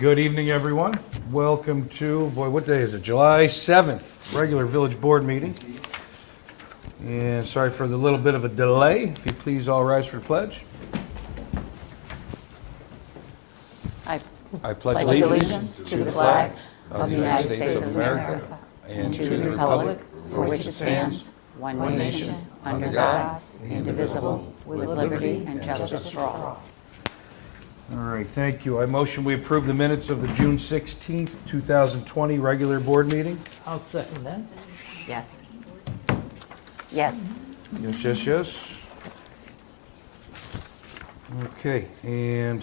Good evening, everyone. Welcome to, what day is it? July 7th, regular village board meeting. And sorry for the little bit of a delay. If you please all rise for the pledge. I pledge allegiance to the flag of the United States of America and to the republic for which it stands, one nation, under God, indivisible, with liberty and justice for all. All right, thank you. I motion we approve the minutes of the June 16th, 2020 regular board meeting. I'll second that. Yes. Yes. Yes, yes, yes. Okay, and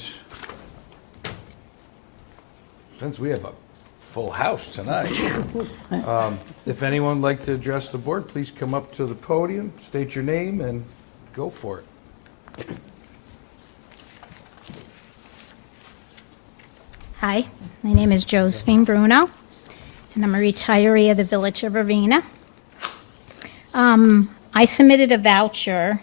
since we have a full house tonight, if anyone would like to address the board, please come up to the podium, state your name, and go for it. Hi, my name is Josephine Bruno, and I'm a retiree of the Village of Ravena. I submitted a voucher,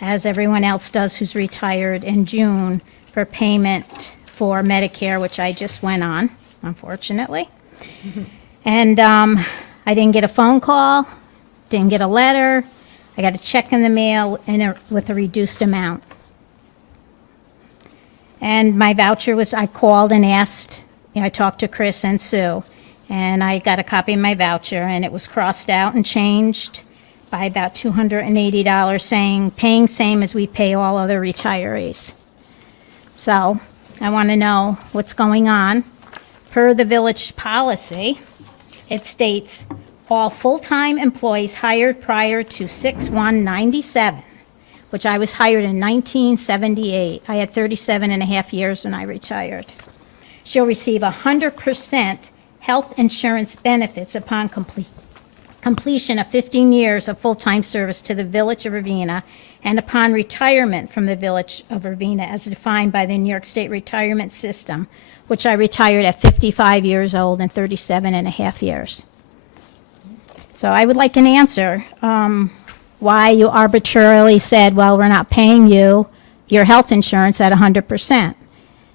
as everyone else does who's retired, in June for payment for Medicare, which I just went on, unfortunately. And I didn't get a phone call, didn't get a letter. I got a check in the mail with a reduced amount. And my voucher was, I called and asked, I talked to Chris and Sue, and I got a copy of my voucher, and it was crossed out and changed by about $280, saying, paying same as we pay all other retirees. So I want to know what's going on. Per the village policy, it states, all full-time employees hired prior to 6/1/97, which I was hired in 1978. I had 37 and a half years when I retired. She'll receive 100% health insurance benefits upon completion of 15 years of full-time service to the Village of Ravena and upon retirement from the Village of Ravena as defined by the New York State Retirement System, which I retired at 55 years old and 37 and a half years. So I would like an answer. Why you arbitrarily said, well, we're not paying you your health insurance at 100%.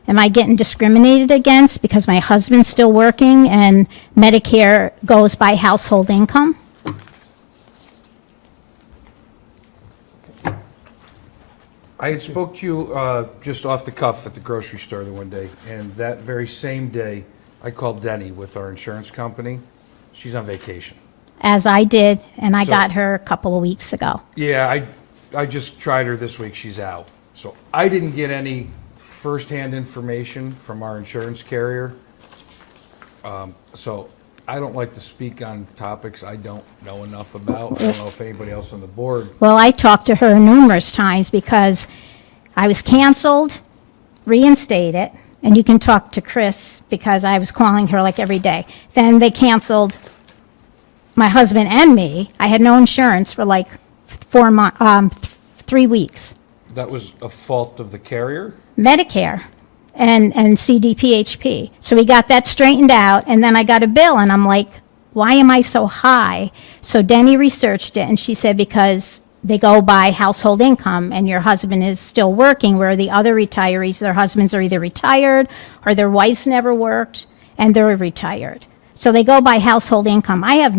Am I getting discriminated against because my husband's still working and Medicare goes by household income? I had spoke to you just off the cuff at the grocery store the one day, and that very same day, I called Denny with our insurance company. She's on vacation. As I did, and I So- got her a couple of weeks ago. Yeah, I just tried her this week. She's out. So I didn't get any firsthand information from our insurance carrier. So I don't like to speak on topics I don't know enough about. I don't know if anybody else on the board. Well, I talked to her numerous times because I was canceled, reinstated, and you can talk to Chris because I was calling her like every day. Then they canceled my husband and me. I had no insurance for like 3 weeks. That was a fault of the carrier? Medicare and CDPHP. So we got that straightened out, and then I got a bill, and I'm like, why am I so high? So Denny researched it, and she said because they go by household income, and your husband is still working, where the other retirees, their husbands are either retired or their wives never worked, and they're retired. So they go by household income. I have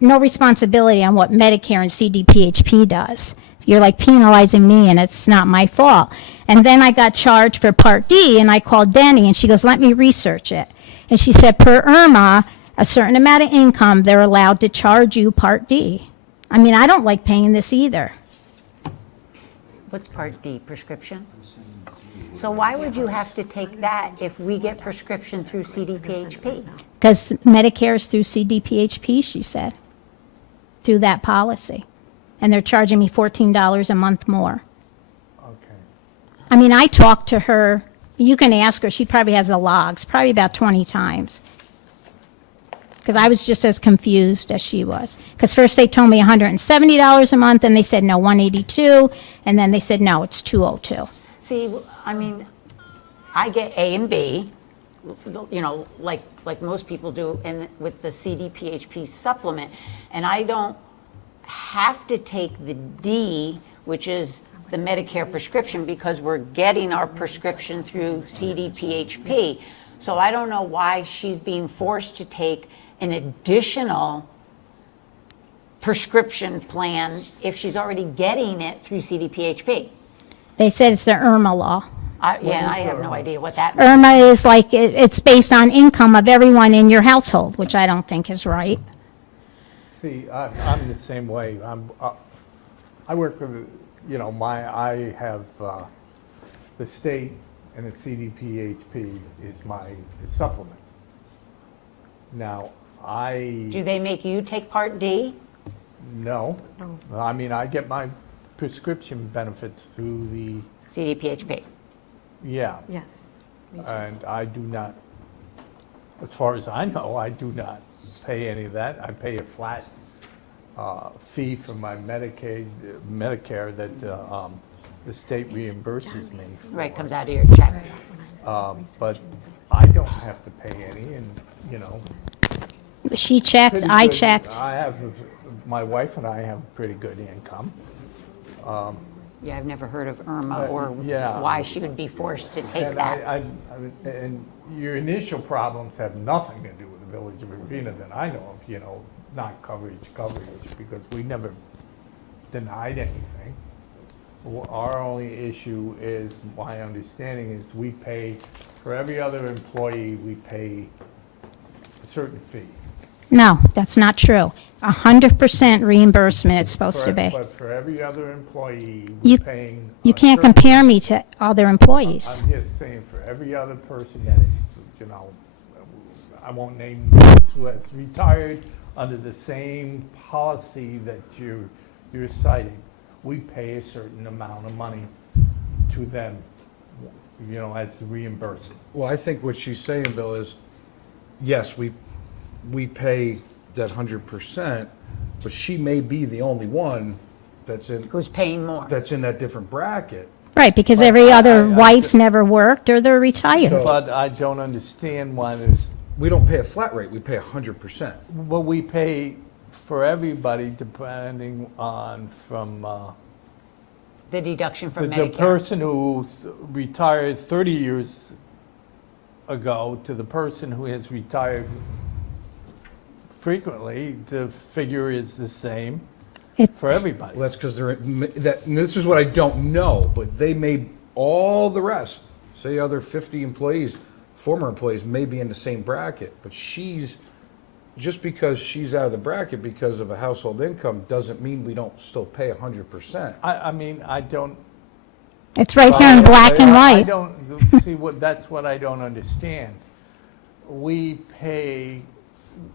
no responsibility on what Medicare and CDPHP does. You're like penalizing me, and it's not my fault. And then I got charged for Part D, and I called Denny, and she goes, let me research it. And she said, per IRMA, a certain amount of income, they're allowed to charge you Part D. I mean, I don't like paying this either. What's Part D, prescription? So why would you have to take that if we get prescription through CDPHP? Because Medicare is through CDPHP, she said, through that policy. And they're charging me $14 a month more. Okay. I mean, I talked to her, you can ask her, she probably has the logs, probably about 20 times. Because I was just as confused as she was. Because first they told me $170 a month, and they said, no, $182, and then they said, no, it's $202. See, I mean, I get A and B, you know, like most people do, and with the CDPHP supplement, and I don't have to take the D, which is the Medicare prescription, because we're getting our prescription through CDPHP. So I don't know why she's being forced to take an additional prescription plan if she's already getting it through CDPHP. They said it's the IRMA law. Yeah, and I have no idea what that means. IRMA is like, it's based on income of everyone in your household, which I don't think is right. See, I'm the same way. I work with, I have the state and the CDPHP is my supplement. Now, Do they make you take Part D? no. I mean, I get my prescription benefits through the, CDPHP. yeah. Yes. And I do not, as far as I know, I do not pay any of that. I pay a flat fee for my Medicare that the state reimburses me for. Right, comes out of your check. But I don't have to pay any, and, She checked, pretty I good. checked. My wife and I have pretty good income. Yeah, I've never heard of IRMA or yeah. why she would be forced to take And that. and your initial problems have nothing to do with the Village of Ravena that I know of, not coverage, because we never denied anything. Our only issue is, my understanding is we pay, for every other employee, we pay a certain fee. No, that's not true. 100% reimbursement it's supposed to be. But for every other employee, You- we're paying. You a can't certain- compare me to other employees. I'm just saying, for every other person that is, I won't name names, who has retired under the same policy that you're citing, we pay a certain amount of money to them, as reimbursement. Well, I think what she's saying, Bill, is, yes, we pay that 100%, but she may be the only one that's in Who's paying more? that different bracket. Right, because every other wife's never worked or they're retired. So- But I don't understand why there's, We don't pay a flat rate, we pay 100%. well, we pay for everybody depending on from, The deduction from the Medicare. person who's retired 30 years ago to the person who has retired frequently, the figure is the same It- for everybody. Well, that's because and this is what I don't know, but they may, all the rest, say other 50 employees, former employees may be in the same bracket, but just because she's out of the bracket because of a household income doesn't mean we don't still pay 100%. I mean, I don't. It's right here in black and I white. don't, see, that's what I don't understand. We pay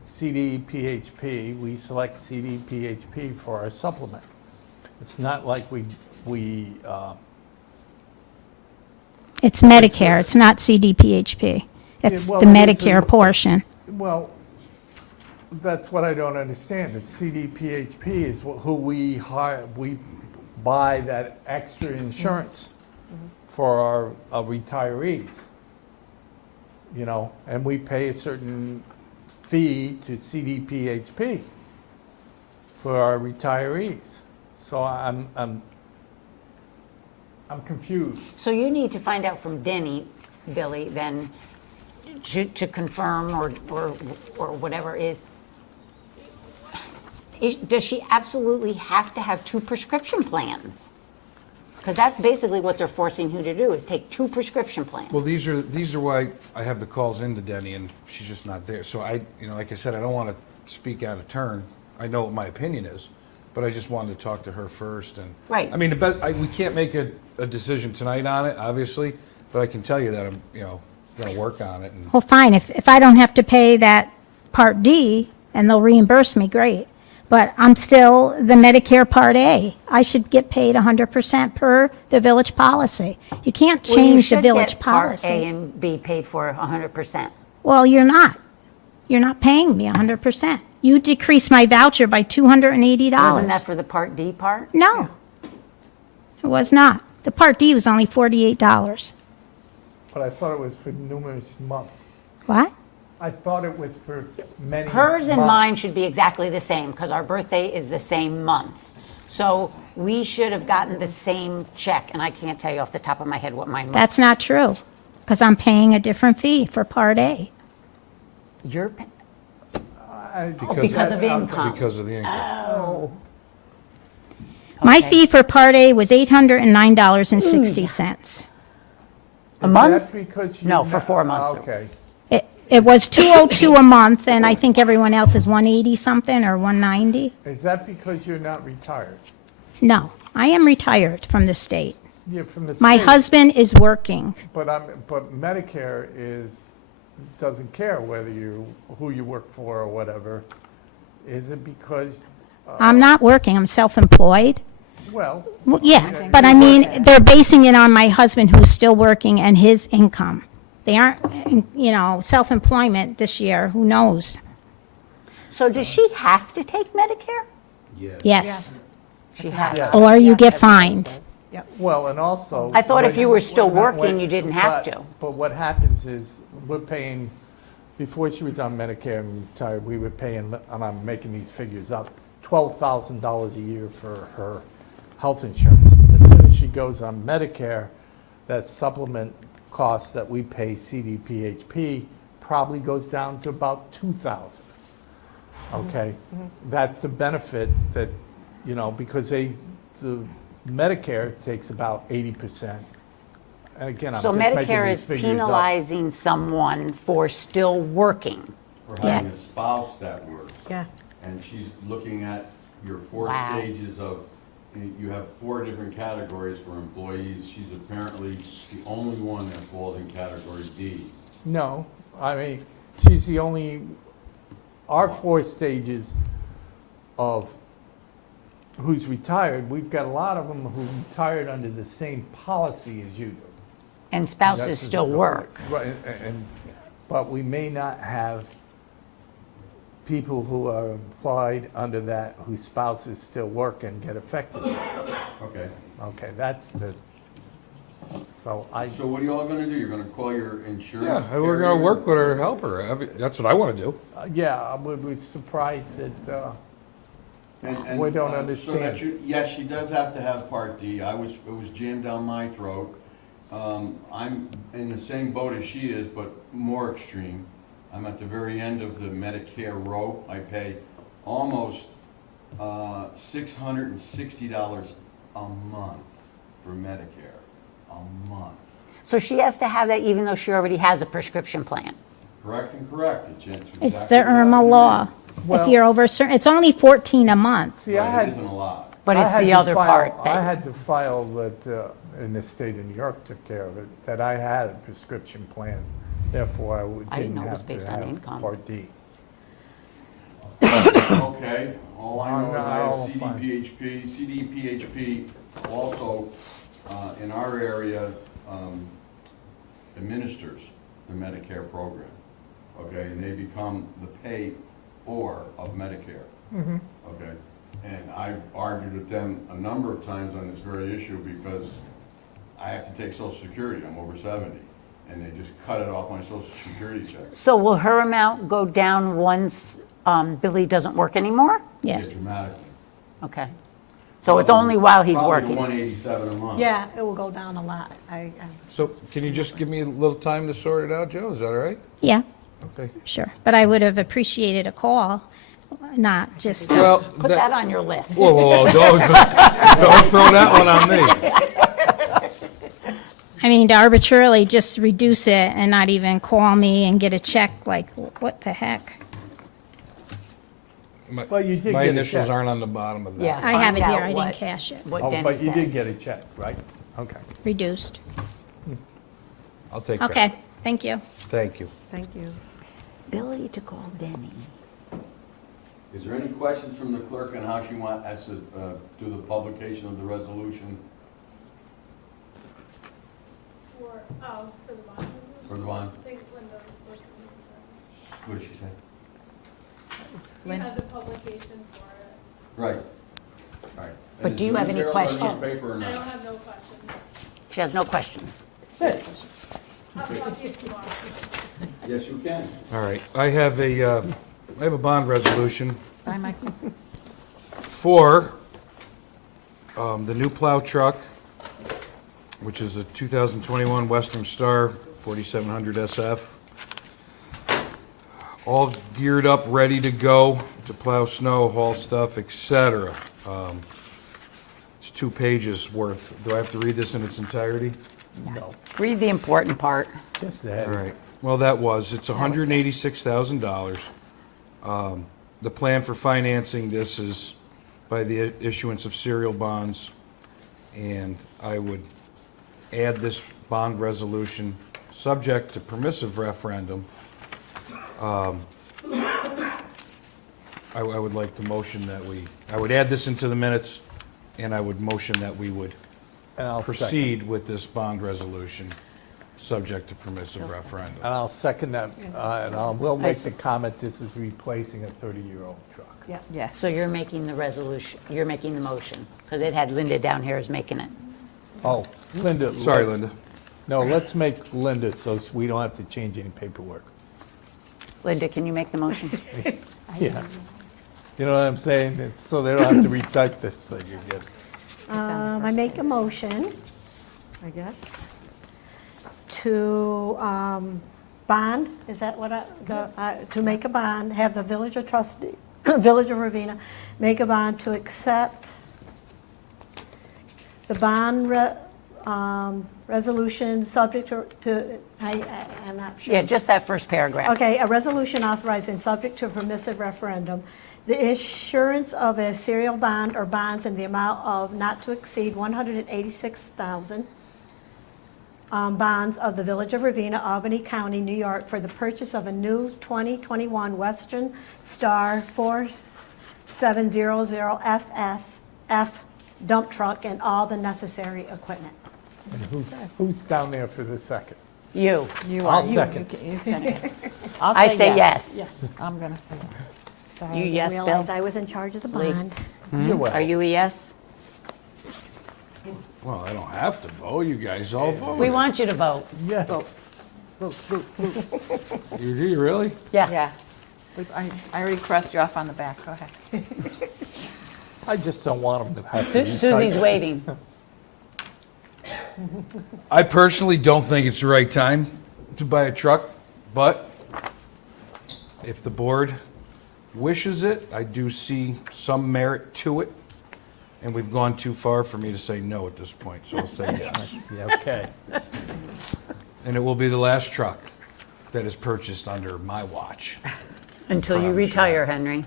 CDPHP, we select CDPHP for our supplement. It's not like It's Medicare, it's not CDPHP. It's well, the it is Medicare portion. well, that's what I don't understand. It's CDPHP is who we hire, we buy that extra insurance for our retirees. And we pay a certain fee to CDPHP for our retirees. So I'm confused. So you need to find out from Denny, Billy, then, to confirm or whatever does she absolutely have to have 2 prescription plans? Because that's basically what they're forcing you to do, is take 2 prescription plans. Well, these are why I have the calls into Denny, and she's just not there. So like I said, I don't want to speak out of turn. I know what my opinion is, but I just wanted to talk to her first. And Right. I mean, we can't make a decision tonight on it, obviously, but I can tell you that I'm, going to work on it. And Well, fine, if I don't have to pay that Part D and they'll reimburse me, great. But I'm still the Medicare Part A. I should get paid 100% per the village policy. You can't Well, you change the should village get Part A policy. and B paid for 100%. Well, you're not. You're not paying me 100%. You decreased my voucher by $280. Wasn't that for the Part D part? No, it was not. The Part D was only $48. But I thought it was for numerous months. What? I thought it was for many months. Hers and mine should be exactly the same, because our birthday is the same month. So we should have gotten the same check, and I can't tell you off the top of my head what mine was. That's not true. because I'm paying a different fee for Part A. You're, Because of income. Because of the income. Oh. My Okay. fee for Part A was $809.60. A month? Is that because you? No, for 4 months. Okay. It was $202 a month, and I think everyone else is $180 something or $190. Is that because you're not retired? No, I am retired from the state. You're from the My state, husband is working. But Medicare doesn't care whether who you work for or whatever. Is it because, I'm not working, I'm self-employed. well, Well, yeah, but I mean, they're basing it on my husband who's still working and his income. They aren't, self-employment this year, who knows? So does she have to take Medicare? Yes, She has. Yeah. or you get fined. well, and also. I thought if you were still when- working, you didn't have but- to. But what happens is, we're paying, before she was on Medicare and retired, we were paying, and I'm making these figures up, $12,000 a year for her health insurance. As soon as she goes on Medicare, that supplement cost that we pay CDPHP probably goes down to about $2,000. Okay? That's the benefit that, because the Medicare takes about 80%. And again, I'm So just making Medicare these is figures up. penalizing someone for still working. For Yeah. having a spouse that works. Yeah. And she's looking at your four Wow. stages of, you have 4 different categories for employees. She's apparently the only one that falls in category D. No, I mean, she's the only, our 4 stages of who's retired, we've got a lot of them who retired under the same policy as you do. And spouses That's still the- work. Right, but we may not have people who are employed under that, whose spouses still work and get affected. Okay. Okay, that's the, so So what are you all gonna do? You're gonna call your insurance? Yeah, we're gonna carrier? work with her, help her. That's what I wanna do. yeah, we're surprised that, And, We don't so that understand. yes, she does have to have Part D. It was jammed down my throat. I'm in the same boat as she is, but more extreme. I'm at the very end of the Medicare rope. I pay almost $660 a month for Medicare, a month. So she has to have that even though she already has a prescription plan. Correct and correct. It's the IRMA law. If Well- you're over certain, it's only $14 a month. see, I Right, had. it isn't a lot. But I it's had the to other file- part I that, had to file that, in the state of New York took care of it, that I had a prescription plan, therefore I I didn't didn't know it was have to based on have income. Part D. Okay, all I know is I Oh, have fine. CDPHP also, in our area, administers the Medicare program, okay? And they become the pay-or of Medicare, okay? And I've argued with them a number of times on this very issue because I have to take Social Security, I'm over 70, and they just cut it off my Social Security check. so will her amount go down once Billy doesn't work anymore? Yes. Dramatically. Okay. So it's only while he's Probably working? $187 a month. Yeah, it will go down a lot. So can you just give me a little time to sort it out, Joe? Is that all right? Yeah, Okay. sure. But I would have appreciated a call, not just, Well, Put that on your list. whoa, whoa, whoa, don't throw that one on me. I mean, to arbitrarily just reduce it and not even call me and get a check, like, what the heck? Well, you did My get a initials check. aren't on the bottom of that. Yeah. I have it Find here, out I didn't what- cash it. What Oh, Denny but you did says. get a check, right? Okay. Reduced. I'll take that. Okay, thank you. Thank you. Thank you. Billy to call Denny. Is there any questions from the clerk on how she wants us to do the publication of the resolution For the bond resolution? for the bond? I think Linda was supposed to do that. What did she say? We had the publication for it. Right, right. But And do is you the have any newspaper on the questions? newspaper or I not? don't have no questions. She has no questions. I'll talk to you tomorrow. Yes, you can. All right, I have a bond resolution Bye, Michael. for the new plow truck, which is a 2021 Western Star 4700 SF. All geared up, ready to go to plow snow, haul stuff, etc. It's 2 pages worth. Do I have to read this in its entirety? No, Read the important part. just that. All right. Well, it's $186,000. The plan for financing this is by the issuance of serial bonds, and I would add this bond resolution, subject to permissive referendum. I would like to motion that I would add this into the minutes, and I would motion that we would And I'll second. proceed with this bond resolution, subject to permissive referendum. And I'll second that, and we'll make the comment, this is replacing a 30-year-old truck. Yes. So you're making the resolution, you're making the motion, because it had Linda down here as making it. Oh, Linda. Sorry, let's- Linda. No, let's make Linda so we don't have to change any paperwork. Linda, can you make the motion? Yeah. You know what I'm saying? It's so they don't have to retype this thing again. I make a motion, I guess, to bond, is that what to make a bond, have the Village of Trustee, Village of Ravena, make a bond to accept the bond resolution subject to, I'm not sure. Yeah, just that first paragraph. Okay, a resolution authorizing, subject to a permissive referendum, the issuance of a serial bond or bonds in the amount of not to exceed 186,000 bonds of the Village of Ravena, Albany County, New York, for the purchase of a new 2021 Western Star 4700FF dump truck and all the necessary equipment. And who's down there for the second? You. I'll second. You said it. I say yes. Yes. I'm going to say yes. Sorry, You I yes, didn't Bill? realize I was in charge of the Lee? bond. You're well. Are you a yes? Well, I don't have to vote. You guys all vote. We want you to vote. Yes. You do, you really? Yeah. Yeah. I already crossed you off on the back. Go ahead. I just don't want them to have to retype. Susie's waiting. I personally don't think it's the right time to buy a truck, but if the board wishes it, I do see some merit to it. And we've gone too far for me to say no at this point, so I'll say yes. Yeah, okay. And it will be the last truck that is purchased under my watch. Until you Promise you retire, that. Henry.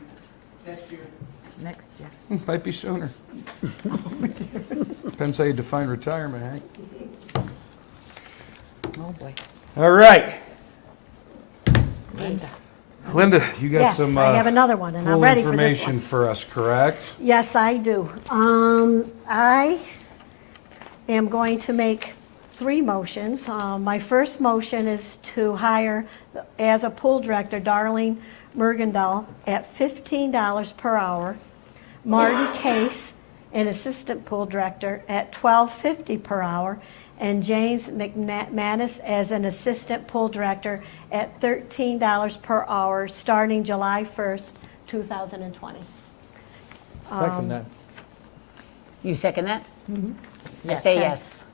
Next, Jeff. Might be sooner. Depends how you define retirement, Hank. Oh, boy. All right. Linda. Linda, you got Yes, some I have another one, and I'm full ready for this information one. for us, correct? Yes, I do. I am going to make 3 motions. My first motion is to hire, as a pool director, Darlene Mergendal at $15 per hour, Marty Case, an assistant pool director, at $12.50 per hour, and James McManus as an assistant pool director at $13 per hour, starting July 1st, 2020. Second that. You second that? I Yes. say yes.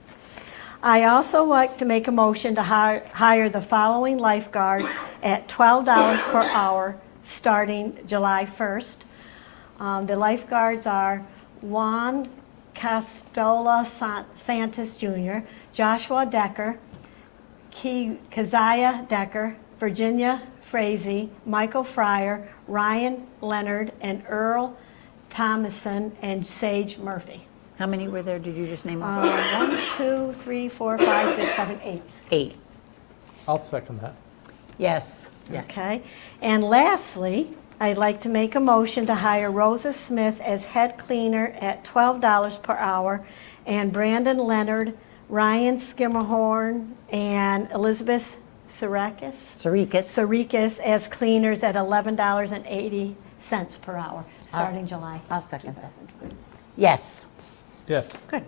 I also like to make a motion to hire the following lifeguards at $12 per hour, starting July 1st. The lifeguards are Juan Castola Santos Jr., Joshua Decker, Keziah Decker, Virginia Frazee, Michael Fryer, Ryan Leonard, and Earl Thomason, and Sage Murphy. How many were there? Did you just name 1, them? 2, 3, 4, 5, 6, 7, 8. 8. I'll second that. Yes. Yes. Okay. And lastly, I'd like to make a motion to hire Rosa Smith as head cleaner at $12 per hour, and Brandon Leonard, Ryan Skimmerhorn, and Elizabeth Sarikis as cleaners at $11.80 per hour, starting July. I'll second that. Yes. Yes. Good.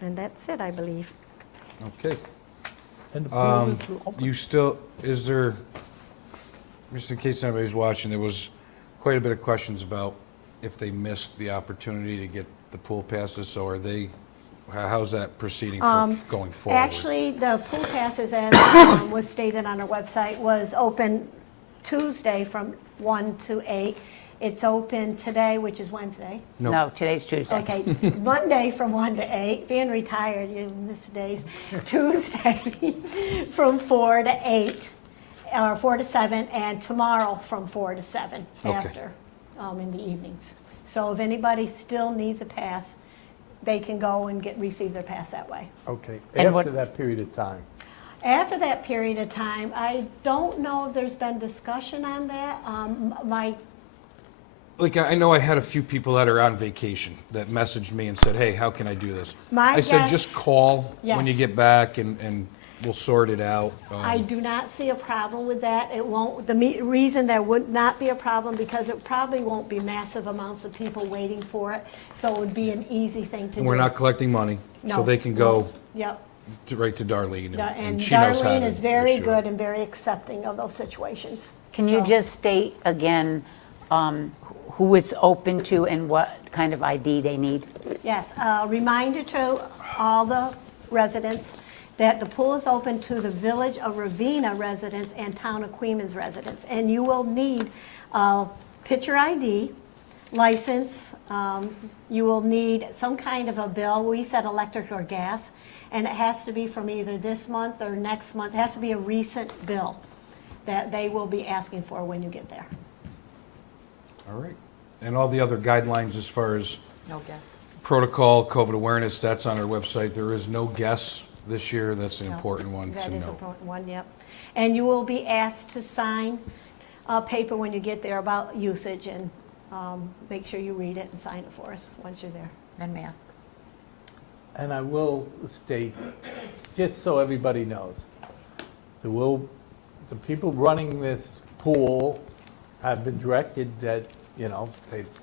And that's it, I believe. Okay. And the pool is open. You still, is there, just in case anybody's watching, there was quite a bit of questions about if they missed the opportunity to get the pool passes, so are they, How's that proceeding going forward? Actually, the pool passes, as was stated on our website, was open Tuesday from 1 to 8. It's open today, which is Wednesday. No, today's Tuesday. Okay, Monday from 1 to 8, being retired, you miss days. Tuesday from 4 to 8, or 4 to 7, and tomorrow from 4 to 7 Okay. after, in the evenings. So if anybody still needs a pass, they can go and receive their pass that way. Okay, And what- after that period of time. After that period of time, I don't know if there's been discussion on that. Like, I know I had a few people that are on vacation that messaged me and said, hey, how can I do this? My I said, guess- just call when you Yes. get back and we'll sort it out. I do not see a problem with that. It won't, reason there would not be a problem, because it probably won't be massive amounts of people waiting for it, so it would be an easy thing to do. And we're not collecting money, so No, they can no. go Yep. right to Darlene, Yeah, and and she knows how Darlene to is very issue it. good and very accepting of those situations. Can you So- just state again who it's open to and what kind of ID they need? Yes, a reminder to all the residents that the pool is open to the Village of Ravena residents and Town of Queens residents. And you will need a picture ID, license, you will need some kind of a bill. We said electric or gas, and it has to be from either this month or next month. It has to be a recent bill that they will be asking for when you get there. All right. And all the other guidelines as far as No guess. protocol, COVID awareness, that's on our website. There is no guess this year. That's an No, important one That to is an know. important one, yep. And you will be asked to sign a paper when you get there about usage, and make sure you read it and sign it for us once you're there. And masks. And I will state, just so everybody knows, the people running this pool have been directed that,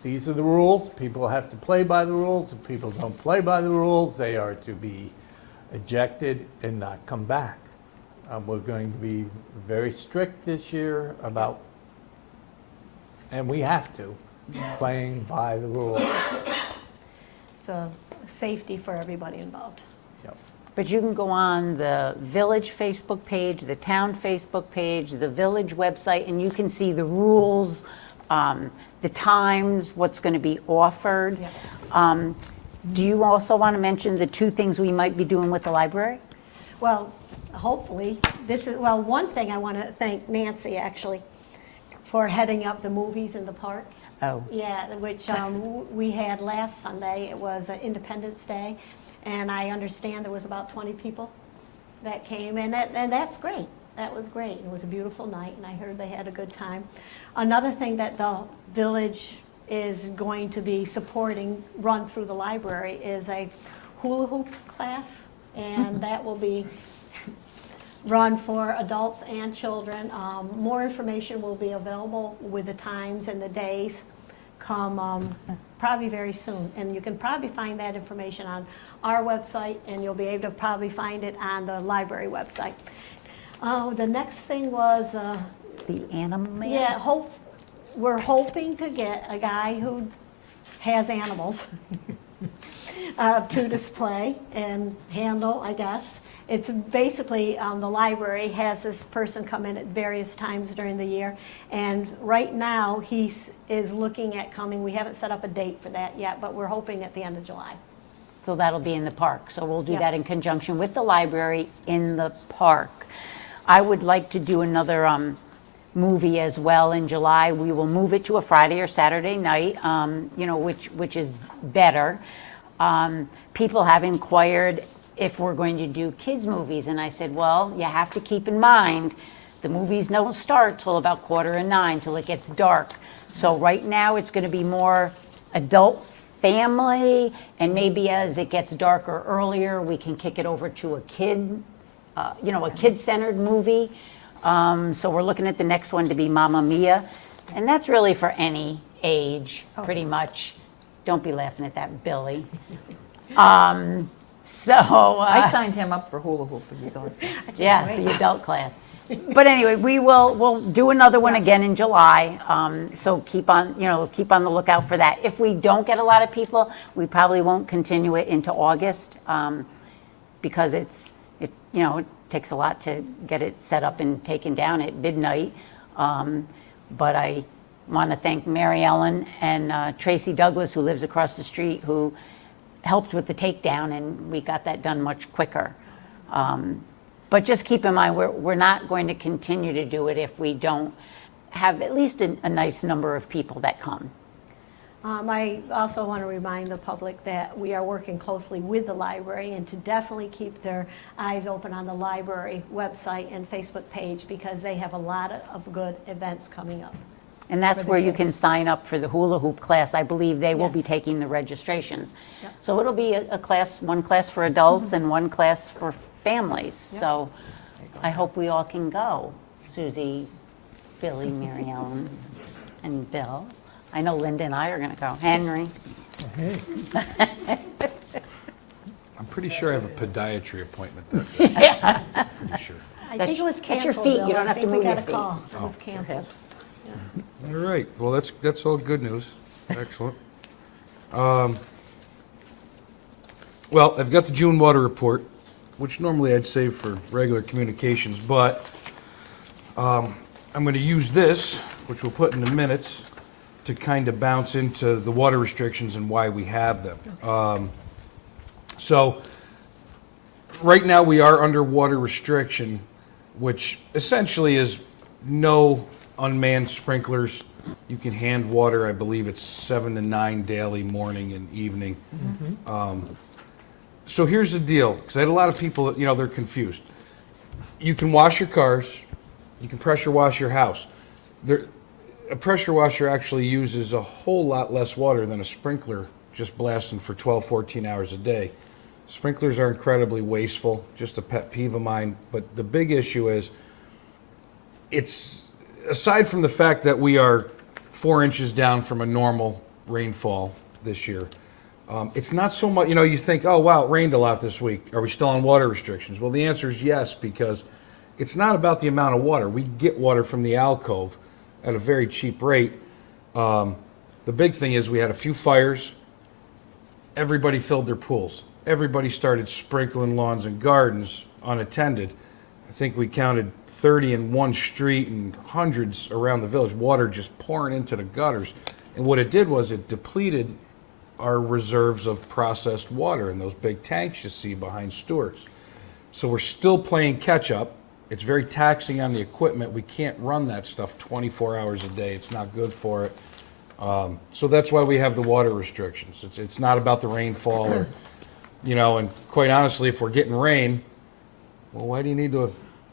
these are the rules, people have to play by the rules. If people don't play by the rules, they are to be ejected and not come back. We're going to be very strict this year about, and we have to, playing by the rules. It's a safety for everybody involved. Yep. But you can go on the village Facebook page, the town Facebook page, the village website, and you can see the rules, the times, what's going to be offered. Yep. Do you also want to mention the two things we might be doing with the library? Well, hopefully, one thing I want to thank Nancy, actually, for heading up the movies in the park. Oh, Yeah, which we had last Sunday. It was Independence Day, and I understand there was about 20 people that came, and that's great. That was great. It was a beautiful night, and I heard they had a good time. Another thing that the village is going to be supporting, run through the library, is a hula hoop class, and that will be run for adults and children. More information will be available with the times and the days come probably very soon. And you can probably find that information on our website, and you'll be able to probably find it on the library website. The next thing was, the animal man? yeah, we're hoping to get a guy who has animals to display and handle, I guess. It's basically, the library has this person come in at various times during the year, and right now, he is looking at coming. We haven't set up a date for that yet, but we're hoping at the end of July. So that'll be in the park. So we'll do Yeah. that in conjunction with the library in the park. I would like to do another movie as well in July. We will move it to a Friday or Saturday night, which is better. People have inquired if we're going to do kids' movies, and I said, well, you have to keep in mind, the movies don't start till about 8:45, till it gets dark. So right now, it's going to be more adult family, and maybe as it gets darker earlier, we can kick it over to a kid-centered movie. So we're looking at the next one to be Mamma Mia, and that's really for any age, pretty much. Don't be laughing at that, Billy. I signed him up for hula hoop. He's so excited. Yeah, wait. the adult class. But anyway, we'll do another one again in July. So keep on the lookout for that. If we don't get a lot of people, we probably won't continue it into August, because it takes a lot to get it set up and taken down at midnight. But I want to thank Mary Ellen and Tracy Douglas, who lives across the street, who helped with the takedown, and we got that done much quicker. But just keep in mind, we're not going to continue to do it if we don't have at least a nice number of people that come. I also want to remind the public that we are working closely with the library and to definitely keep their eyes open on the library website and Facebook page, because they have a lot of good events coming up. And that's For the where you kids. can sign up for the hula hoop class. I believe they will be Yes. taking the registrations. Yep. So it'll be one class for adults and one class for families. Yep. So I hope we all can go. Susie, Billy, Mary Ellen, and Bill. I know Linda and I are going to go. Henry. I'm pretty sure I have a podiatry appointment that day. Yeah. Pretty sure. I That's- think it was that's your canceled, feet. Bill. You don't have to move your I think we feet. got a call. It was canceled. All right, well, that's all good news. Excellent. Well, I've got the June water report, which normally I'd save for regular communications, but I'm going to use this, which we'll put in the minutes, to kind of bounce into the water restrictions and why we have them. So, right now, we are under water restriction, which essentially is no unmanned sprinklers. You can hand water, I believe it's 7 to 9 daily, morning and evening. So here's the deal, because I had a lot of people that, they're confused. You can wash your cars, you can pressure wash your house. A pressure washer actually uses a whole lot less water than a sprinkler just blasting for 12, 14 hours a day. Sprinklers are incredibly wasteful, just a pet peeve of mine. But the big issue is, it's, aside from the fact that we are 4 inches down from a normal rainfall this year, it's not so much, you think, oh, wow, it rained a lot this week. Are we still on water restrictions? Well, the answer is yes, because it's not about the amount of water. We get water from the alcove at a very cheap rate. The big thing is we had a few fires. Everybody filled their pools. Everybody started sprinkling lawns and gardens unattended. I think we counted 30 in one street and hundreds around the village, water just pouring into the gutters. And what it did was it depleted our reserves of processed water in those big tanks you see behind Stewart's. So we're still playing catch up. It's very taxing on the equipment. We can't run that stuff 24 hours a day. It's not good for it. So that's why we have the water restrictions. It's not about the rainfall or, and quite honestly, if we're getting rain, well, why do you need to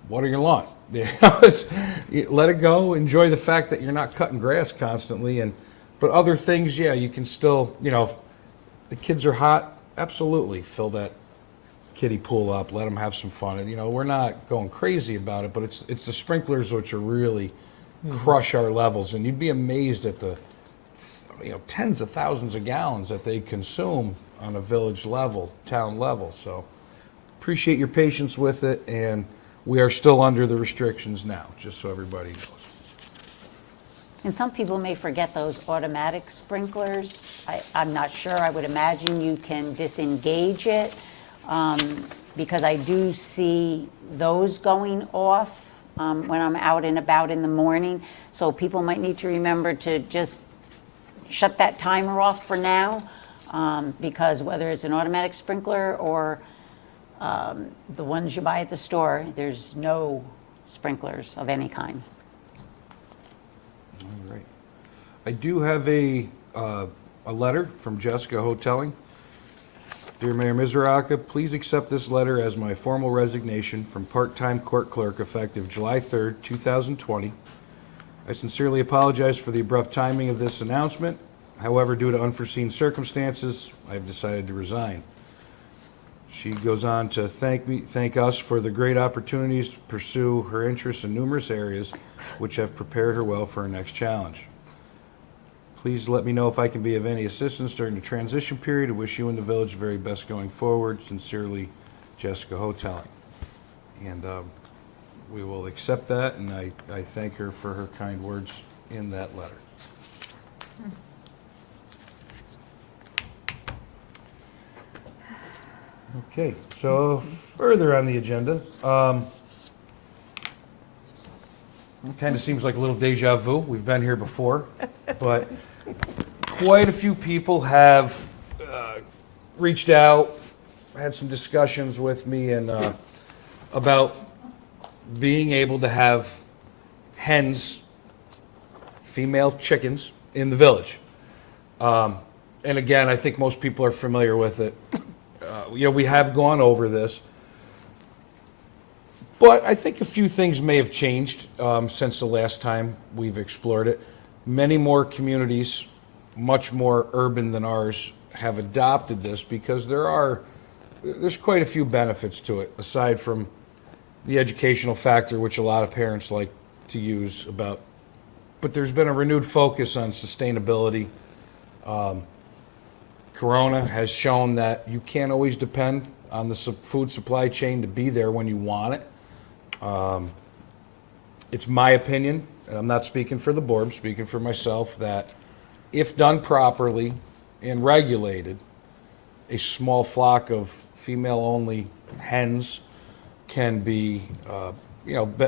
water your lawn? Let it go. Enjoy the fact that you're not cutting grass constantly. But other things, yeah, you can still, if the kids are hot, absolutely fill that kiddie pool up, let them have some fun. And, we're not going crazy about it, but it's the sprinklers which are really crush our levels. And you'd be amazed at the, tens of thousands of gallons that they consume on a village level, town level. So appreciate your patience with it, and we are still under the restrictions now, just so everybody knows. And some people may forget those automatic sprinklers. I'm not sure. I would imagine you can disengage it, because I do see those going off when I'm out and about in the morning. So people might need to remember to just shut that timer off for now, because whether it's an automatic sprinkler or the ones you buy at the store, there's no sprinklers of any kind. All right. I do have a letter from Jessica Hotelling. Dear Mayor Mizuraka, please accept this letter as my formal resignation from part-time court clerk effective July 3rd, 2020. I sincerely apologize for the abrupt timing of this announcement. However, due to unforeseen circumstances, I have decided to resign. She goes on to thank us for the great opportunities to pursue her interests in numerous areas, which have prepared her well for her next challenge. Please let me know if I can be of any assistance during the transition period. I wish you and the village the very best going forward. Sincerely, Jessica Hotelling. And we will accept that, and I thank her for her kind words in that letter. Okay, so further on the agenda, it kind of seems like a little deja vu. We've been here before, but quite a few people have reached out, had some discussions with me, and about being able to have hens, female chickens, in the village. And again, I think most people are familiar with it. We have gone over this. But I think a few things may have changed since the last time we've explored it. Many more communities, much more urban than ours, have adopted this because there's quite a few benefits to it, aside from the educational factor, which a lot of parents like to use about. But there's been a renewed focus on sustainability. Corona has shown that you can't always depend on the food supply chain to be there when you want it. It's my opinion, and I'm not speaking for the board, I'm speaking for myself, that if done properly and regulated, a small flock of female-only hens can be,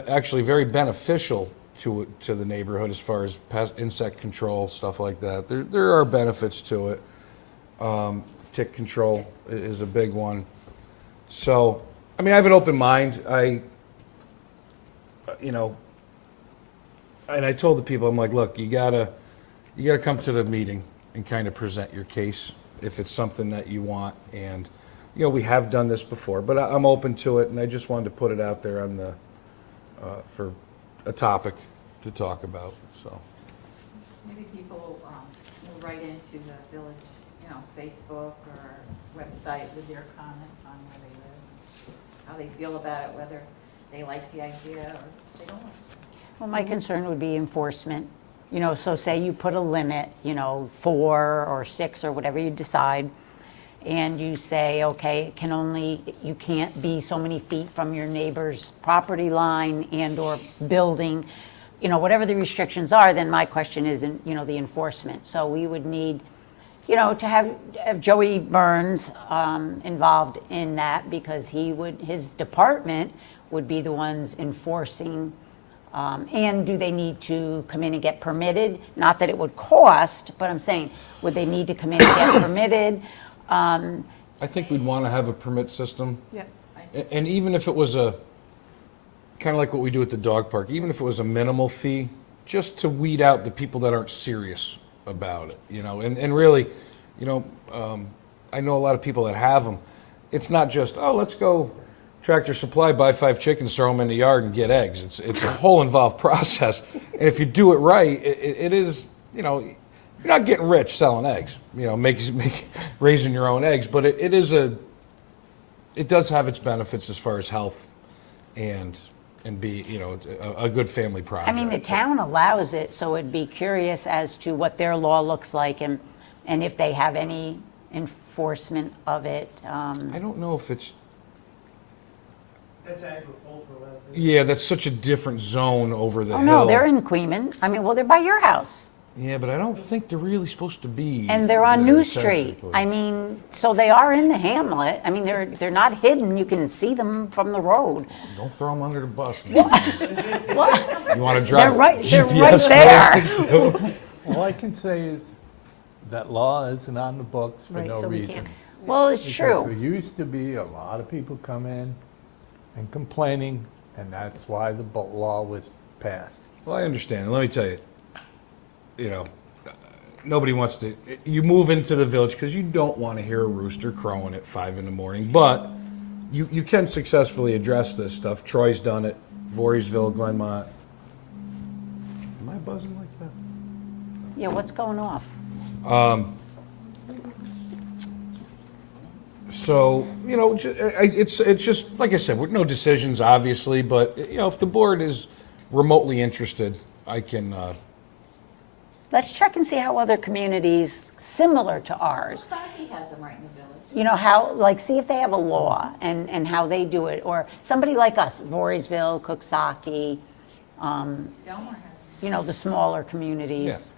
actually very beneficial to the neighborhood as far as pest, insect control, stuff like that. There are benefits to it. Tick control is a big one. So, I mean, I have an open mind. And I told the people, I'm like, look, you gotta come to the meeting and kind of present your case if it's something that you want. And, we have done this before, but I'm open to it, and I just wanted to put it out there on for a topic to talk about, so. Maybe people will write into the village, Facebook or website with their comment on where they live, how they feel about it, whether they like the idea or they don't like it. Well, my concern would be enforcement. So say you put a limit, 4 or 6 or whatever you decide, and you say, okay, you can't be so many feet from your neighbor's property line and or building, whatever the restrictions are, then my question is, the enforcement. So we would need, to have Joey Burns involved in that, because his department would be the ones enforcing. And do they need to come in and get permitted? Not that it would cost, but I'm saying, would they need to come in and get permitted? I think we'd want to have a permit system. Yeah. And even if it was kind of like what we do at the dog park, even if it was a minimal fee, just to weed out the people that aren't serious about it, and really, I know a lot of people that have them. It's not just, let's go Tractor Supply, buy 5 chickens, throw them in the yard and get eggs. It's a whole involved process. And if you do it right, it is, you're not getting rich selling eggs, raising your own eggs, but it does have its benefits as far as health and be, a good family project. I mean, the town allows it, so it'd be curious as to what their law looks like and if they have any enforcement of it. I don't know if it's. That's agricultural. Yeah, that's such a different zone over the Oh, hill. no, they're in Queeman. They're by your house. Yeah, but I don't think they're really supposed to be. And they're on there, New Street. technically. So they are in the hamlet. They're not hidden. You can see them from the road. Don't throw them under the bus. Well, You want to they're drive right GPS there. coordinates? All I can say is that law isn't on the books for Right, no so we reason. can't. Well, it's Because true. there used to be a lot of people come in and complaining, and that's why the law was passed. Well, I understand. And let me tell you, nobody wants to. You move into the village because you don't want to hear a rooster crowing at 5 a.m. But you can successfully address this stuff. Troy's done it. Voorheesville, Glenmont. Am I buzzing like that? Yeah, what's going off? So, it's just, like I said, no decisions, obviously, but, if the board is remotely interested, I can, Let's check and see how other communities similar to ours. Saki has them right in the village. you know, how, like, see if they have a law and how they do it, or somebody like us, Voorheesville, Cooksaki, Delmar has. you know, the smaller communities.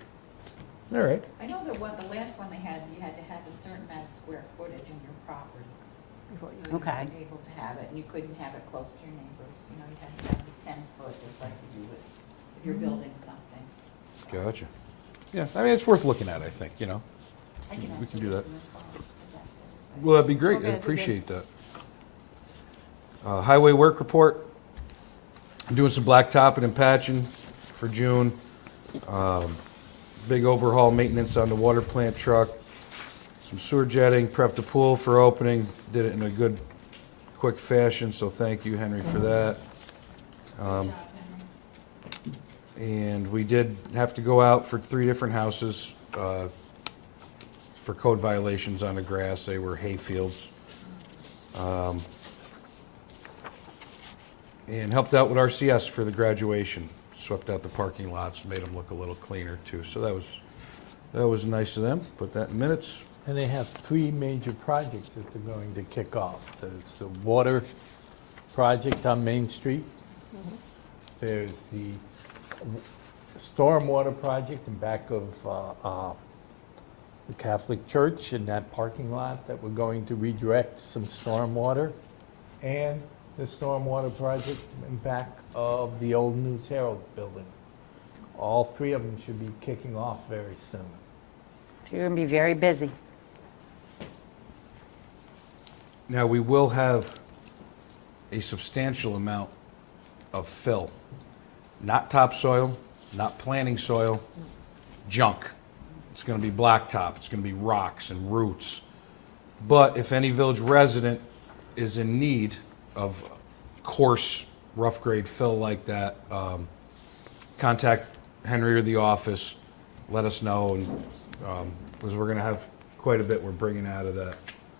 All right. I know the last one they had, you had to have a certain amount of square footage in your property before you were Okay. able to have it, and you couldn't have it close to your neighbors. You know, you had to have the 10 foot, just like you do with, if you're building something. Gotcha. Yeah, I mean, it's worth looking at, I think, you know. I can We can actually do get that. some info on that. Well, that'd be great. Okay, I that'd be good. appreciate that. Highway work report. I'm doing some blacktopping and patching for June. Big overhaul maintenance on the water plant truck. Some sewer jetting, prepped the pool for opening. Did it in a good, quick fashion, so thank you, Henry, for that. Good job, Henry. And we did have to go out for 3 different houses for code violations on the grass. They were hay fields. And helped out with RCS for the graduation. Swept out the parking lots, made them look a little cleaner too. So that was nice of them. Put that in minutes. And they have 3 major projects that they're going to kick off. There's the water project on Main Street. There's the stormwater project in back of the Catholic Church in that parking lot that we're going to redirect some stormwater. And the stormwater project in back of the old News Herald building. All 3 of them should be kicking off very soon. So you're gonna be very busy. Now, we will have a substantial amount of fill. Not topsoil, not planting soil, junk. It's gonna be blacktop, it's gonna be rocks and roots. But if any village resident is in need of coarse, rough grade fill like that, contact Henry or the office, let us know, and, because we're gonna have quite a bit we're bringing out of that.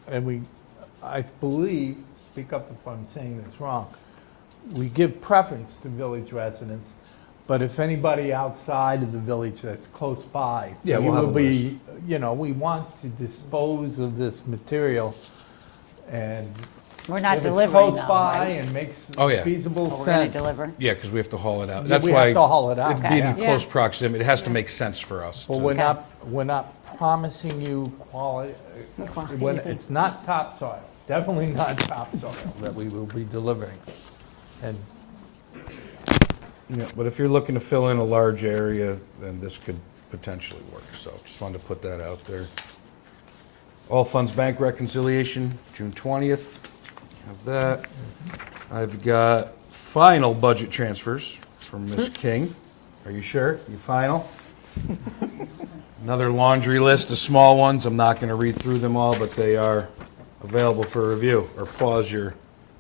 And I believe, speak up if I'm saying this wrong, we give preference to village residents, but if anybody outside of the village that's close by, Yeah, we we'll have will a be, you know, we want to dispose of this material, and We're not if it's delivering close though, by right? and makes Oh, yeah. feasible Oh, we're sense. gonna deliver? Yeah, because we have to haul it out. Yeah, That's we why have to haul it out. it being in Okay. close proximity, it has to make sense for us. But to- we're not promising you quality, when, it's not topsoil, definitely not topsoil that we will be delivering. And Yeah, but if you're looking to fill in a large area, then this could potentially work. So just wanted to put that out there. All funds bank reconciliation, June 20th. Have that. I've got final budget transfers from Ms. King. Are you sure? You final? Another laundry list of small ones. I'm not going to read through them all, but they are available for review. Or pause your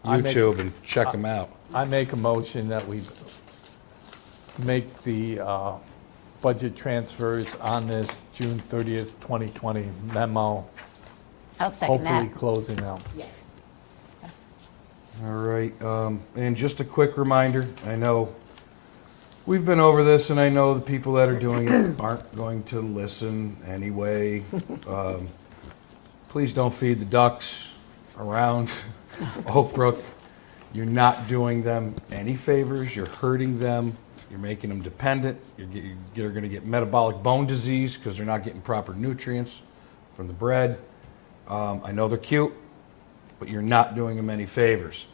I make- YouTube and check them out. I make a motion that we make the budget transfers on this June 30th, 2020 memo, I'll second that. hopefully closing out. Yes. Yes. All right, and just a quick reminder, I know we've been over this, and I know the people that are doing it aren't going to listen anyway. Please don't feed the ducks around Oak Brook. You're not doing them any favors, you're hurting them, you're making them dependent, you're gonna get metabolic bone disease because they're not getting proper nutrients from the bread. I know they're cute, but you're not doing them any favors.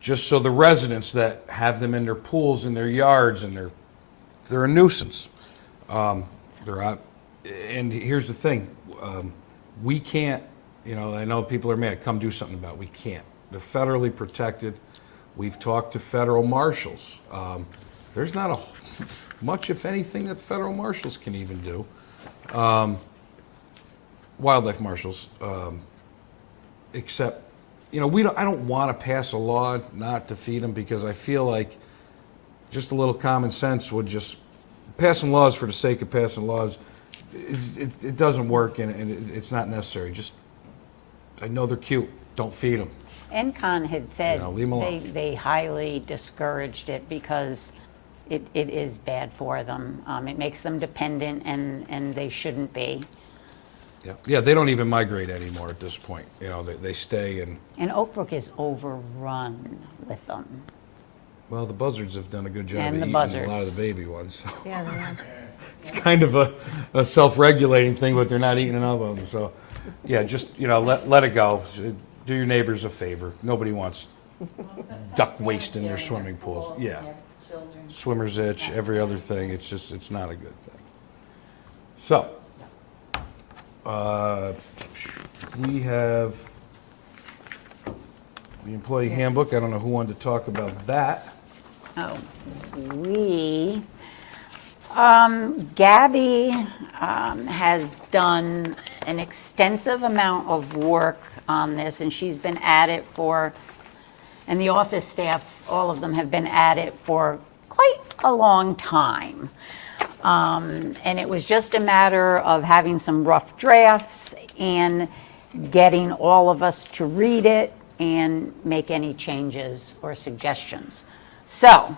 Just so the residents that have them in their pools, in their yards, and they're a nuisance. They're out, and here's the thing, we can't, you know, I know people are mad, come do something about it. We can't. They're federally protected. We've talked to federal marshals. There's not much, if anything, that federal marshals can even do. Wildlife marshals, except, you know, I don't want to pass a law not to feed them, because I feel like just a little common sense would just, passing laws for the sake of passing laws, it doesn't work, and it's not necessary. Just, I know they're cute, don't feed them. NCON had said You know, leave 'em alone. they highly discouraged it because it is bad for them. It makes them dependent, and they shouldn't be. Yeah, they don't even migrate anymore at this point. You know, they stay and, And Oak Brook is overrun with them. well, the buzzards have done a good job And of the eating a lot buzzards. of the baby ones. Yeah, they are. It's kind of a self-regulating thing, but they're not eating enough of them, so, yeah, just, you know, let it go. Do your neighbors a favor. Nobody wants duck waste in their swimming pools. Yeah. Swimmer's itch, every other thing, it's just, it's not a good thing. So, we have the employee handbook. I don't know who wanted to talk about that. Oh, Gabby has done an extensive amount of work on this, and she's been at it for, and the office staff, all of them have been at it for quite a long time. And it was just a matter of having some rough drafts and getting all of us to read it and make any changes or suggestions. So,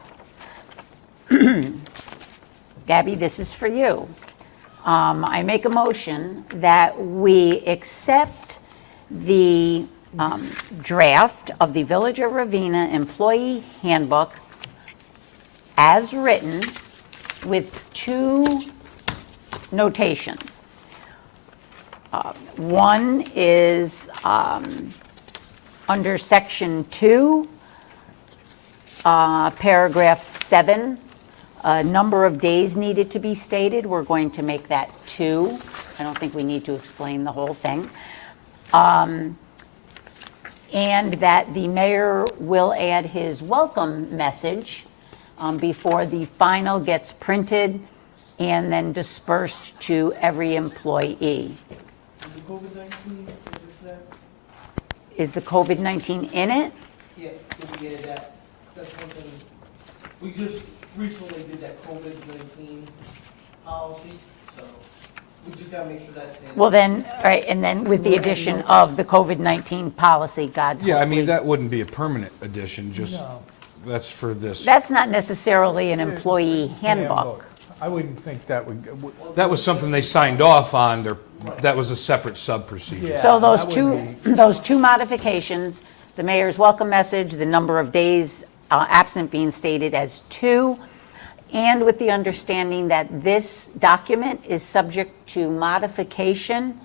Gabby, this is for you. I make a motion that we accept the draft of the Village of Ravena Employee Handbook as written with 2 notations. One is under section 2, paragraph 7, number of days needed to be stated. We're going to make that 2. I don't think we need to explain the whole thing. And that the mayor will add his welcome message before the final gets printed and then dispersed to every employee. The COVID-19, is that? Is the COVID-19 in it? Yeah, that's one thing. We just recently did that COVID-19 policy, so we just gotta make sure that's in. Well then, all right, and then with the addition of the COVID-19 policy, God, Yeah, I hopefully- mean, that wouldn't be a permanent addition, just, No. that's for this. That's not necessarily an employee handbook. I wouldn't think that would, That was something they signed off on, that was a separate sub-procedure. yeah. So those that two, would be- those 2 modifications, the mayor's welcome message, the number of days absent being stated as 2, and with the understanding that this document is subject to modification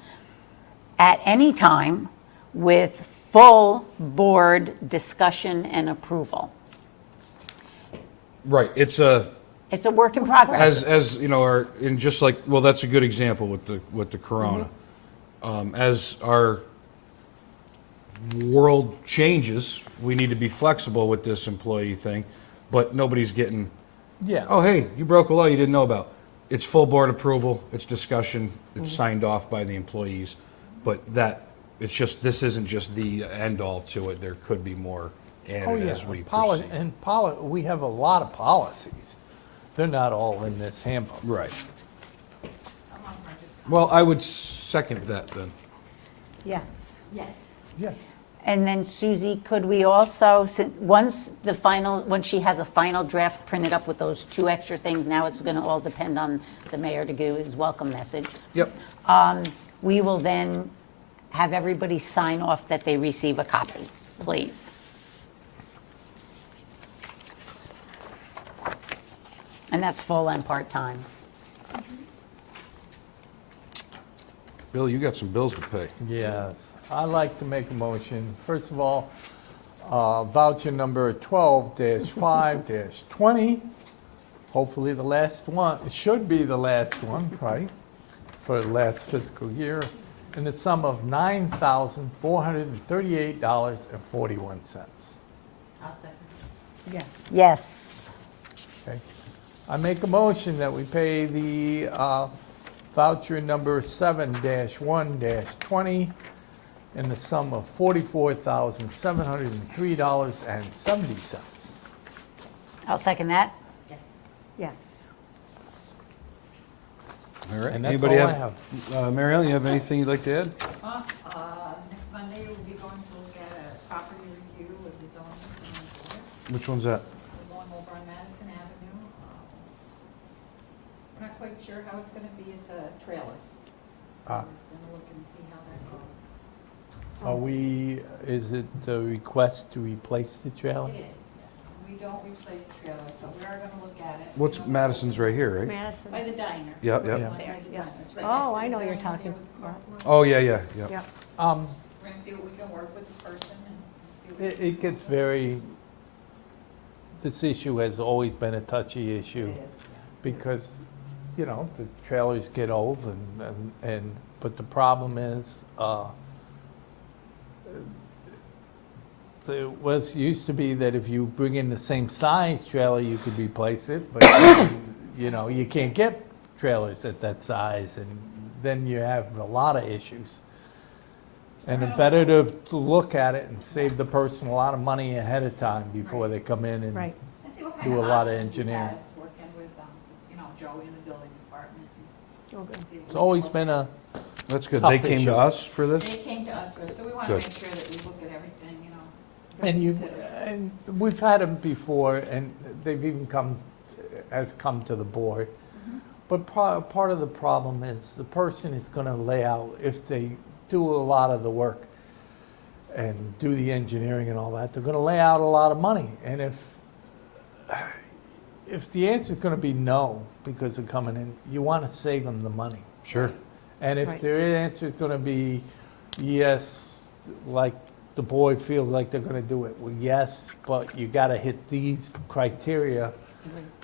at any time with full board discussion and approval. Right, it's It's a work in progress. as, you know, and just like, well, that's a good example with the corona. As our world changes, we need to be flexible with this employee thing, but nobody's getting, Yeah. oh, hey, you broke a law you didn't know about. It's full board approval, it's discussion, it's signed off by the employees, but it's just, this isn't just the end-all to it, there could be more Oh, added yeah. as we Poli- proceed. And we have a lot of policies. They're not all in this handbook. Right. Some of them are just, Well, I would second that then. Yes. yes. Yes. And then Susie, could we also, once she has a final draft printed up with those 2 extra things, now it's going to all depend on the mayor to give his welcome message. Yep. We will then have everybody sign off that they receive a copy, please. And that's full and part-time. Bill, you got some bills to pay. Yes. I'd like to make a motion. First of all, voucher number 12-5-20, hopefully the last one, it should be the last one, right, for the last fiscal year, in the sum of $9,438.41. I'll second. Yes. Yes. Okay. I make a motion that we pay the voucher number 7-1-20 in the sum of $44,703.70. I'll second that. Yes. Yes. All right. And that's Anybody all I have. Mary Ellen, you have anything you'd like to add? Next Monday, we'll be going to look at a property review with the zoning and board. Which one's that? We're going over on Madison Avenue. We're not quite sure how it's gonna be. It's a trailer Gonna look and see how that goes. Are we, is it a request to replace the trailer? It is, yes. We don't replace trailers, but we are gonna look at it. What's You know, Madison's right here, right? Madison's. By the diner. Yep, Yeah. yep. By the diner. It's right Oh, next to I the know you're diner talking. there with the Oh, yeah, yeah, yeah. Yeah. We're gonna see what we can work with the person and see what. It gets very, this issue has always been a touchy issue. It is, yeah. Because, you know, the trailers get old but the problem is, there used to be that if you bring in the same size trailer, you could replace it, but, you know, you can't get trailers at that size, and then you have a lot of issues. And it's better to look at it and save the person a lot of money ahead of time before they come in and Right. And see what do kind a of lot of options he engineering. has, working with, you know, Joey in the building department. Oh, good. and see what It's we always can been look a, That's good. Tough They came issue. to us for at. this? They came to us first, so we wanna Good. make sure that we look at everything, you know. and you, consider it. and we've had them before, and they've even come to the board. But part of the problem is the person is gonna lay out, if they do a lot of the work and do the engineering and all that, they're gonna lay out a lot of money. And if the answer's gonna be no, because they're coming in, you wanna save them the money. Sure. And if Right. their answer's gonna be yes, like the board feels like they're gonna do it, well, yes, but you gotta hit these criteria.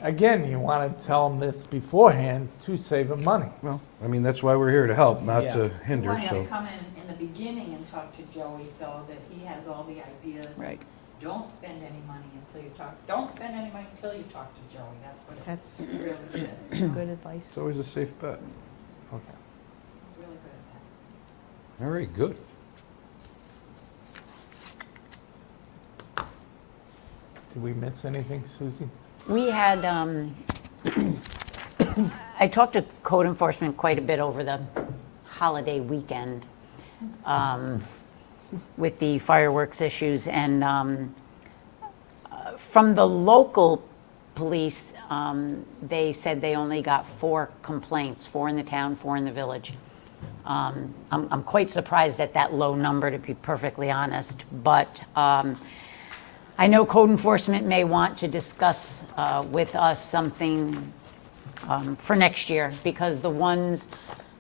Again, you wanna tell them this beforehand to save them money. Well, I mean, that's why we're here to help, not Yeah. to We hinder, want him so. to come in the beginning and talk to Joey so that he has all the ideas. Right. Don't spend any money until you talk, don't spend any money until you talk to Joey, that's what That's it really is. good advice. It's always a safe bet. Okay. He's really good at that. All right, good. Did we miss anything, Susie? We had, I talked to code enforcement quite a bit over the holiday weekend with the fireworks issues, and from the local police, they said they only got 4 complaints, 4 in the town, 4 in the village. I'm quite surprised at that low number, to be perfectly honest, but I know code enforcement may want to discuss with us something for next year, because the ones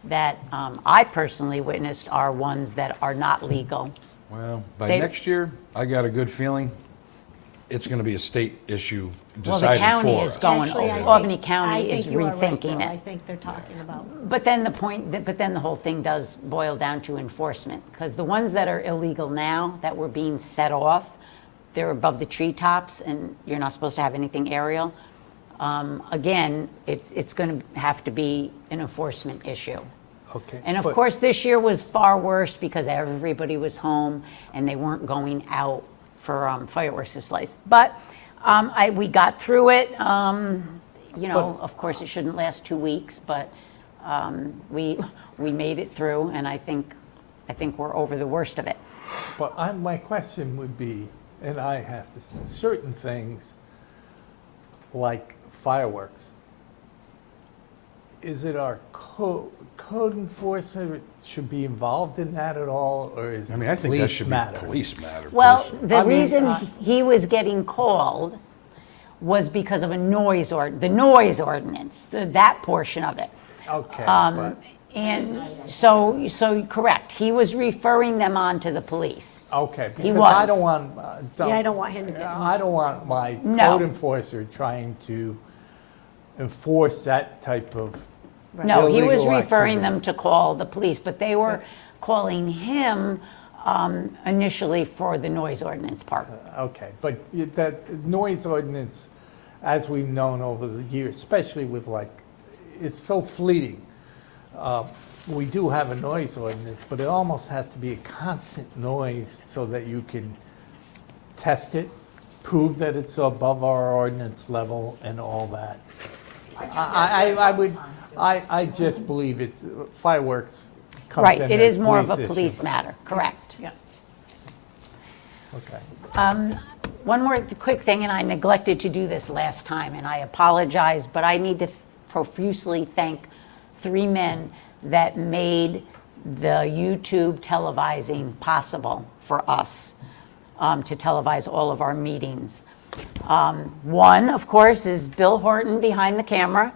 that I personally witnessed are ones that are not legal. Well, by They- next year, I got a good feeling it's gonna be a state issue Well, the decided county for is us. going, Actually, I think- Albany I County think is you are right, rethinking Bill. I it. think they're talking about, But then the whole thing does boil down to enforcement, because the ones that are illegal now, that were being set off, they're above the treetops, and you're not supposed to have anything aerial. Again, it's going to have to be an enforcement issue. Okay. And of but- course, this year was far worse because everybody was home and they weren't going out for fireworks displays. But we got through it. You know, of course, it shouldn't last 2 weeks, but we made it through, and I think we're over the worst of it. But my question would be, and I have to, certain things like fireworks, is it our code enforcement that should be involved in that at all, or is it I mean, I think that police should be matter? police matter. Well, personally. the I mean, reason he was getting called was because of the noise ordinance, that portion of it. Okay, Um, but, And so correct, he was referring them on to the police. okay, he because I was. don't want, yeah, I don't want him to get, I don't want my No. code enforcer trying to enforce that type of, No, he was Illegal referring activity. them to call the police, but they were calling him initially for the noise ordinance part. okay, but that noise ordinance, as we've known over the years, especially with like, it's so fleeting. We do have a noise ordinance, but it almost has to be a constant noise so that you can test it, prove that it's above our ordinance level and all that. I just believe it's, fireworks comes Right, in it as is more of a issue. police matter, correct. yeah. Okay. One more quick thing, and I neglected to do this last time, and I apologize, but I need to profusely thank 3 men that made the YouTube televising possible for us to televise all of our meetings. One, of course, is Bill Horton behind the camera.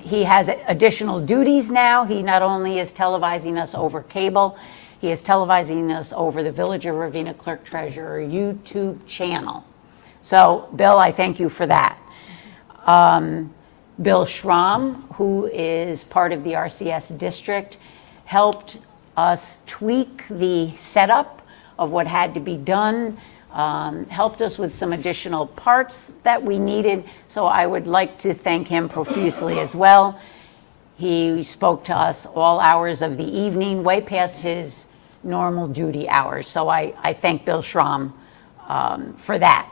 He has additional duties now. He not only is televising us over cable, he is televising us over the Village of Ravena Clerk-Treasurer YouTube channel. So, Bill, I thank you for that. Bill Schramm, who is part of the RCS district, helped us tweak the setup of what had to be done, helped us with some additional parts that we needed. So I would like to thank him profusely as well. He spoke to us all hours of the evening, way past his normal duty hours. So I thank Bill Schramm for that.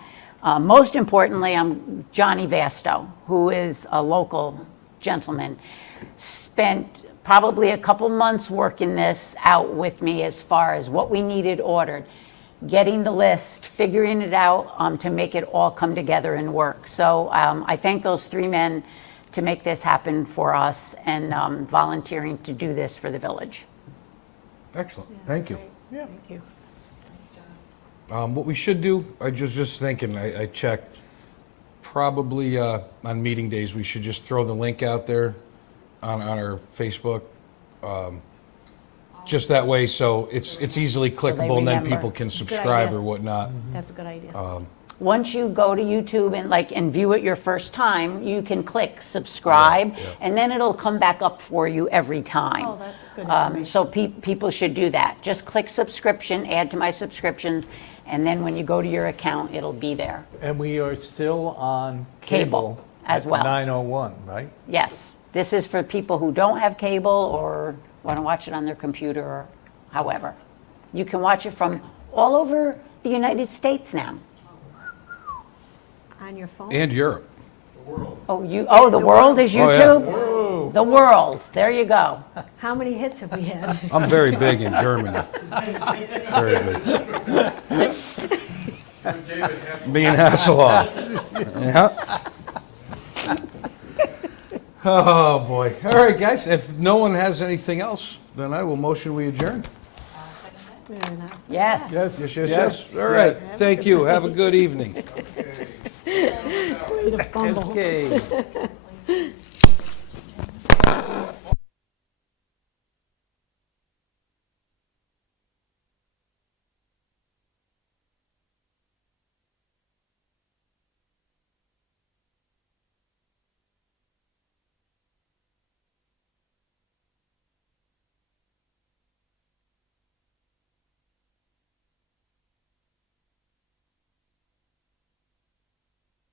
Most importantly, I'm Johnny Vasto, who is a local gentleman, spent probably a couple months working this out with me as far as what we needed ordered, getting the list, figuring it out to make it all come together and work. So I thank those three men to make this happen for us and volunteering to do this for the village. Excellent, thank you. Yeah. Thank you. What we should do, I just thinking, I checked, probably on meeting days, we should just throw the link out there on our Facebook. Just that way, so it's easily clickable, and then remember. people can subscribe idea. or whatnot. That's a good idea. Once you go to YouTube and view it your first time, you can click subscribe, Yeah, yeah. and then it'll come back up for you every time. Oh, that's good information. So people should do that. Just click subscription, add to my subscriptions, and then when you go to your account, it'll be there. And we are still on Cable cable. as at well. 901, right? Yes, this is for people who don't have cable or want to watch it on their computer or however. You can watch it from all over the United States now. On your phone? And Europe. Oh, the world is Oh, yeah. YouTube? The world, there you go. How many hits have we had? I'm very big in Germany. Very big. Being Hasselhoff. Yeah. Oh, boy. All right, guys, if no one has anything else, then I will motion we adjourn. Very nice. Yes. Yes. All right, thank you. Have a good evening. Way to fumble. Okay.